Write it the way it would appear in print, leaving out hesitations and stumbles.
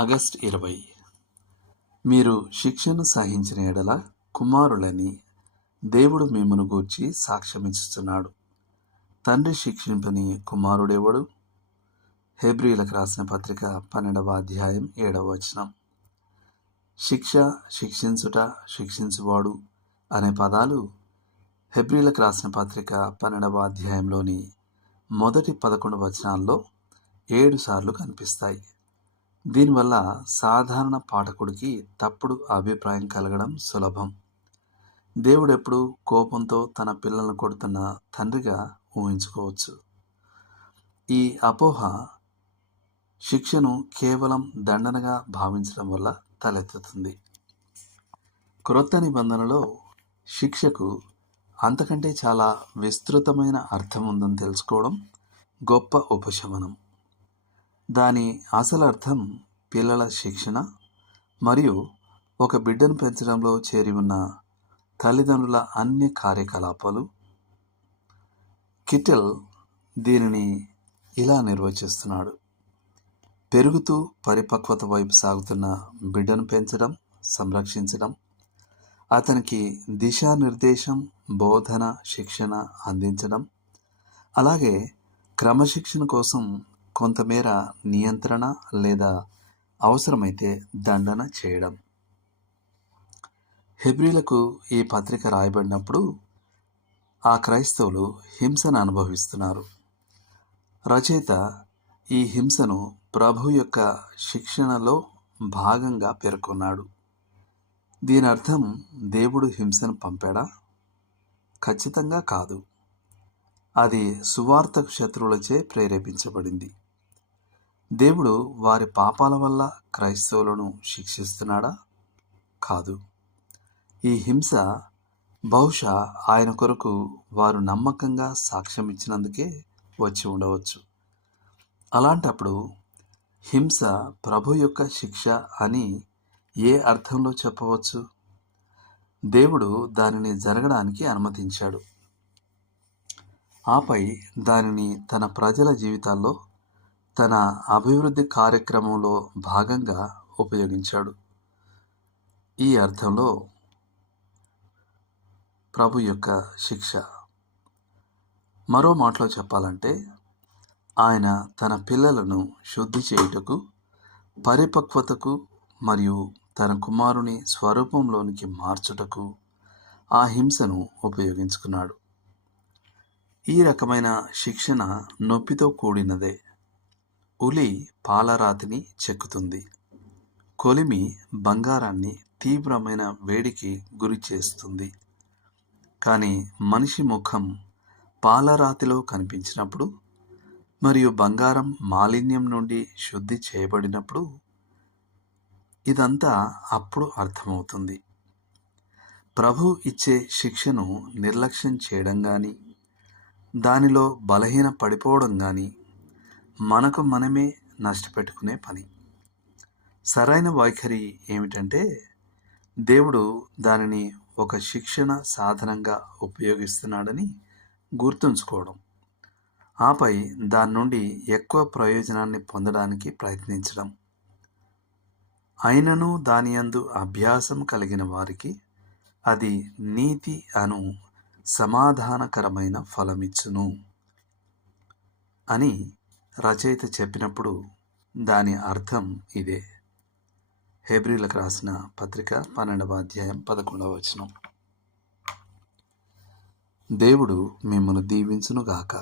August 20. మీరు శిక్షను సహించిన ఎడల కుమారులని దేవుడు మిమ్మును గూర్చి సాక్ష్యమిచ్చుచున్నాడు. తండ్రి శిక్షింపని కుమారుడెవడు? హెబ్రీయులకు రాసిన పత్రిక 12వ అధ్యాయం 7వ వచనం. శిక్ష, శిక్షించుట, శిక్షించువాడు అనే పదాలు హెబ్రీయులకు రాసిన పత్రిక 12వ అధ్యాయంలోని మొదటి 11 వచనాల్లో 7 సార్లు కనిపిస్తాయి. దీనివల్ల సాధారణ పాఠకుడికి తప్పుడు అభిప్రాయం కలగడం సులభం. దేవుడెప్పుడు కోపంతో తన పిల్లలను కొడుతున్న తండ్రిగా ఊహించుకోవచ్చు. ఈ అపోహ శిక్షను కేవలం దండనగా భావించడం వల్ల తలెత్తుతుంది. క్రొత్త నిబంధనలో శిక్షకు అంతకంటే చాలా విస్తృతమైన అర్థం ఉందని తెలుసుకోవడం గొప్ప ఉపశమనం. దాని అసలు అర్థం పిల్లల శిక్షణ మరియు ఒక బిడ్డను పెంచడంలో చేరి ఉన్న తల్లిదండ్రుల అన్ని కార్యకలాపాలు. కిటెల్ దీనిని ఇలా నిర్వచిస్తున్నాడు: పెరుగుతూ పరిపక్వత వైపు సాగుతున్న బిడ్డను పెంచడం, సంరక్షించడం, అతనికి దిశానిర్దేశం, బోధన, శిక్షణ అందించడం, అలాగే క్రమశిక్షణ కోసం కొంతమేర నియంత్రణ లేదా అవసరమైతే దండన చేయడం. హెబ్రీలకు ఈ పత్రిక రాయబడినప్పుడు ఆ క్రైస్తవులు హింసను అనుభవిస్తున్నారు. రచయిత ఈ హింసను ప్రభు యొక్క శిక్షణలో భాగంగా పేర్కొన్నాడు. దీని అర్థం దేవుడు హింసను పంపాడా? ఖచ్చితంగా కాదు. అది సువార్తకు శత్రువులచే ప్రేరేపించబడింది. దేవుడు వారి పాపాల వల్ల క్రైస్తవులను శిక్షిస్తున్నాడా? కాదు. ఈ హింస బహుశా ఆయన కొరకు వారు నమ్మకంగా సాక్ష్యం ఇచ్చినందుకే వచ్చి ఉండవచ్చు. అలాంటప్పుడు హింస ప్రభు యొక్క శిక్ష అని ఏ అర్థంలో చెప్పవచ్చు? దేవుడు దానిని జరగడానికి అనుమతించాడు. ఆపై దానిని తన ప్రజల జీవితాల్లో తన అభివృద్ధి కార్యక్రమంలో భాగంగా ఉపయోగించాడు. ఈ అర్థంలో ప్రభు యొక్క శిక్ష. మరో మాటలో చెప్పాలంటే ఆయన తన పిల్లలను శుద్ధి చేయుటకు, పరిపక్వతకు మరియు తన కుమారుని స్వరూపంలోనికి మార్చుటకు ఆ హింసను ఉపయోగించుకున్నాడు. ఈ రకమైన శిక్షణ నొప్పితో కూడినదే. ఉలి పాలరాతిని చెక్కుతుంది. కొలిమి బంగారాన్ని తీవ్రమైన వేడికి గురి చేస్తుంది. కానీ మనిషి ముఖం పాలరాతిలో కనిపించినప్పుడు మరియు బంగారం మాలిన్యం నుండి శుద్ధి చేయబడినప్పుడు ఇదంతా అప్పుడు అర్థమవుతుంది. ప్రభు ఇచ్చే శిక్షను నిర్లక్ష్యం చేయడం కానీ, దానిలో బలహీన పడిపోవడం కానీ మనకు మనమే నష్టపెట్టుకునే పని. సరైన వైఖరి ఏమిటంటే దేవుడు దానిని ఒక శిక్షణ సాధనంగా ఉపయోగిస్తున్నాడని గుర్తుంచుకోవడం, ఆపై దాని నుండి ఎక్కువ ప్రయోజనాన్ని పొందడానికి ప్రయత్నించడం. అయినను దానియందు అభ్యాసం కలిగిన వారికి అది నీతి అను సమాధానకరమైన ఫలమిచ్చును అని రచయిత చెప్పినప్పుడు దాని అర్థం ఇదే. హెబ్రీయులకు రాసిన పత్రిక 12వ అధ్యాయం 11వ వచనం. దేవుడు మిమ్మును దీవించునుగాక.